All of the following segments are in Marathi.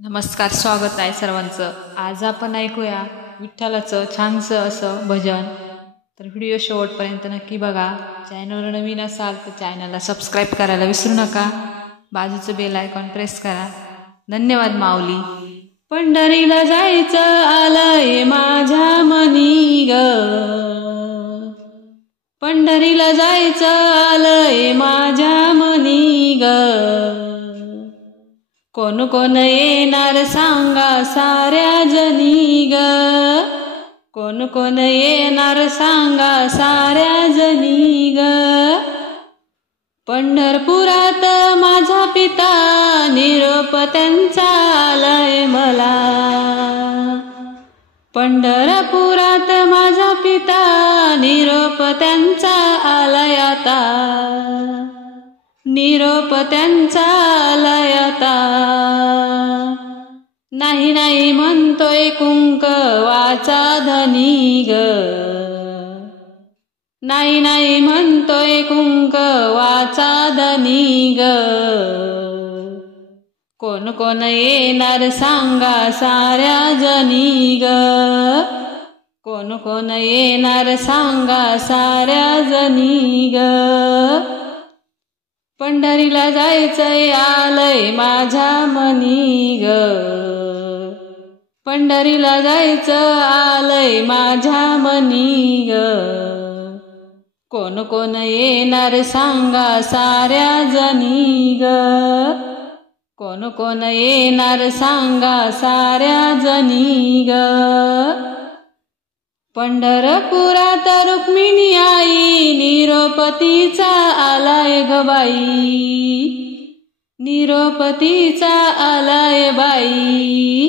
नमस्कार, स्वागत आहे सर्वांचं. आज आपण ऐकूया विठ्ठलाचं छानसं असं भजन. तर व्हिडिओ शेवटपर्यंत नक्की बघा. चॅनलवर नवीन असाल तर चॅनलला सबस्क्राईब करायला विसरू नका. बाजूचं बेल आयकॉन प्रेस करा. धन्यवाद माऊली. पंढरीला जायचं आलंय माझ्या मनी ग, पंढरीला जायचं आलंय माझ्या मनी ग. कोण कोण येणार सांगा साऱ्या जनी ग, कोण कोण येणार सांगा साऱ्या जनी ग. पंढरपुरात माझा पिता निरोप त्यांचा आलाय मला, पंढरपुरात माझा पिता निरोप त्यांचा आलाय आता, निरोप त्यांचा आलाय आता. नाही नाही म्हणतोय कुंकवाचा धनी ग, नाही नाही म्हणतोय कुंकवाचा धनी ग. कोण कोण येणार सांगा साऱ्या जनी ग, कोण कोण येणार सांगा साऱ्या जनी ग. पंढरीला जायचंय आलंय माझ्या मनी ग, पंढरीला जायचं आलंय माझ्या मनी ग. कोण कोण येणार सांगा साऱ्या जनी ग, कोण कोण येणार सांगा साऱ्या जनी ग. पंढरपुरात रुक्मिणी आई निरोपतीचा आलाय ग बाई, निरोपतीचा आलाय बाई.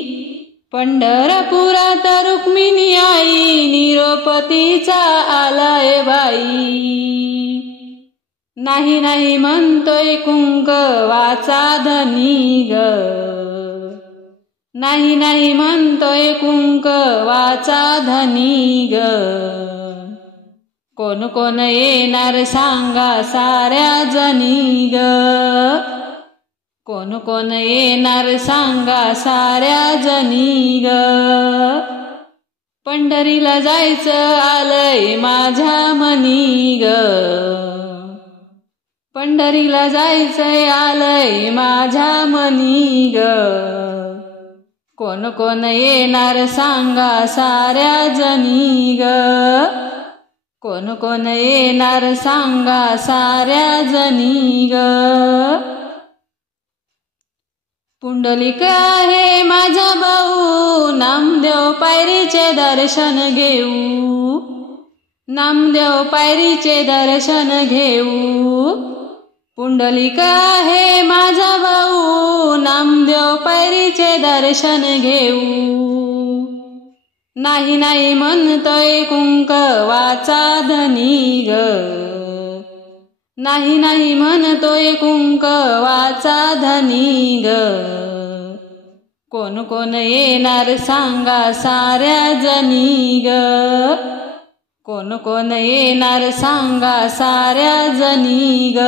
पंढरपुरात रुक्मिणी आई निरोपतीचा आलाय बाई. नाही नाही म्हणतोय कुंकवाचा धनी ग, नाही नाही म्हणतोय कुंकवाचा धनी ग. कोण कोण येणार सांगा साऱ्या जनी ग, कोण कोण येणार सांगा साऱ्या जनी ग. पंढरीला जायचं आलंय माझ्या मनी ग, पंढरीला जायचंय आलंय माझ्या मनी ग. कोण कोण येणार सांगा साऱ्या जनी ग, कोण कोण येणार सांगा साऱ्या जनी ग. पुंडलिक आहे माझा भाऊ नामदेव पायरीचे दर्शन घेऊ, नामदेव पायरीचे दर्शन घेऊ. पुंडलिक आहे माझा भाऊ नामदेव पायरीचे दर्शन घेऊ. नाही नाही म्हणतोय कुंकवाचा धनी ग, नाही नाही म्हणतोय कुंकवाचा धनी ग. कोण कोण येणार सांगा साऱ्या जनी ग, कोण कोण येणार सांगा साऱ्या जनी ग.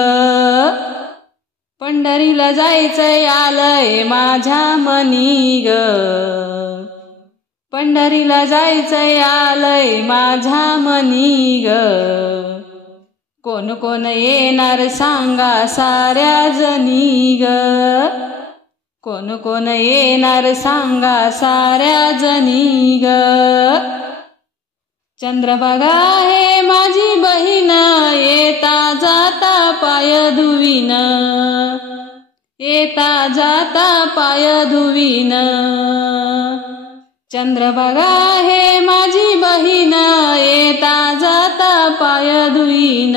पंढरीला जायचंय आलंय माझ्या मनी ग, पंढरीला जायचंय आलंय माझ्या मनी ग. कोण कोण येणार सांगा साऱ्या जनी ग, कोण कोण येणार सांगा साऱ्या जनी ग. चंद्रभागा आहे माझी बहीण येता जाता पाय धुवीन, येता जाता पाय धुवीन. चंद्रभागा आहे माझी बहीण येता जाता पाय धुवीन.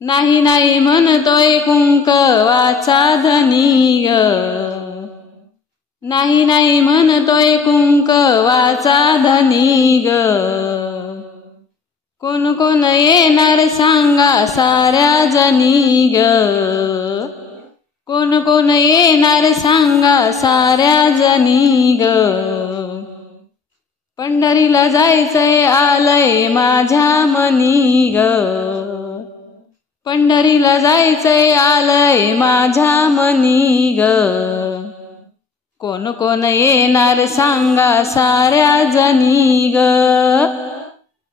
नाही नाही म्हणतोय कुंकवाचा धनी ग, नाही नाही म्हणतोय कुंकवाचा धनी ग. कोण कोण येणार सांगा साऱ्या जनी ग, कोण कोण येणार सांगा साऱ्या जनी ग. पंढरीला जायचंय आलंय माझ्या मनी ग, पंढरीला जायचंय आलंय माझ्या मनी ग. कोण कोण येणार सांगा साऱ्या जणी ग,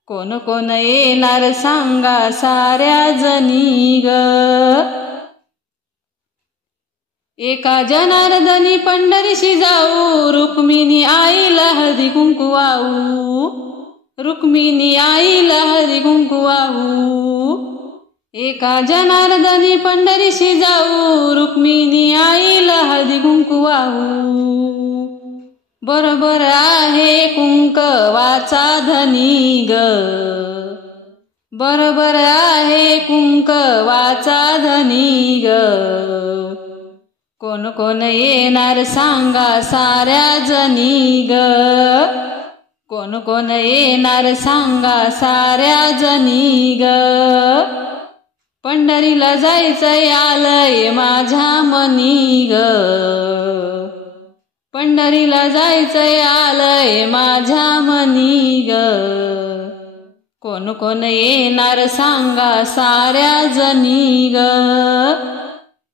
कोण कोण येणार सांगा साऱ्या जणी ग। एका जनार्दनी पंढरीशी जाऊ, रुक्मिणी आईला हळदी कुंकू वाहू, रुक्मिणी आईला हळदी कुंकू वाहू। एका जनार्दनी पंढरीशी जाऊ, रुक्मिणी आईला हळदी कुंकू वाहू। बरोबर आहे कुंकवाचा धनी ग, बरोबर आहे कुंकवाचा धनी ग। कोण कोण येणार सांगा साऱ्या जणी ग, कोण कोण येणार सांगा साऱ्या जणी ग। पंढरीला जायचंय आलंय माझ्या मनी ग, पंढरीला जायचंय आलंय माझ्या मनी ग। कोण कोण येणार सांगा साऱ्या जणी ग,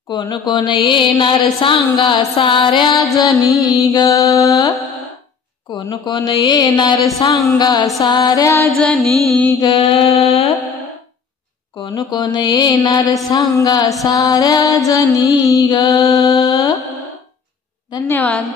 कोण कोण येणार सांगा साऱ्या जणी ग, कोण कोण येणार सांगा साऱ्या जणी ग, कोण कोण येणार सांगा साऱ्या जणी ग। धन्यवाद।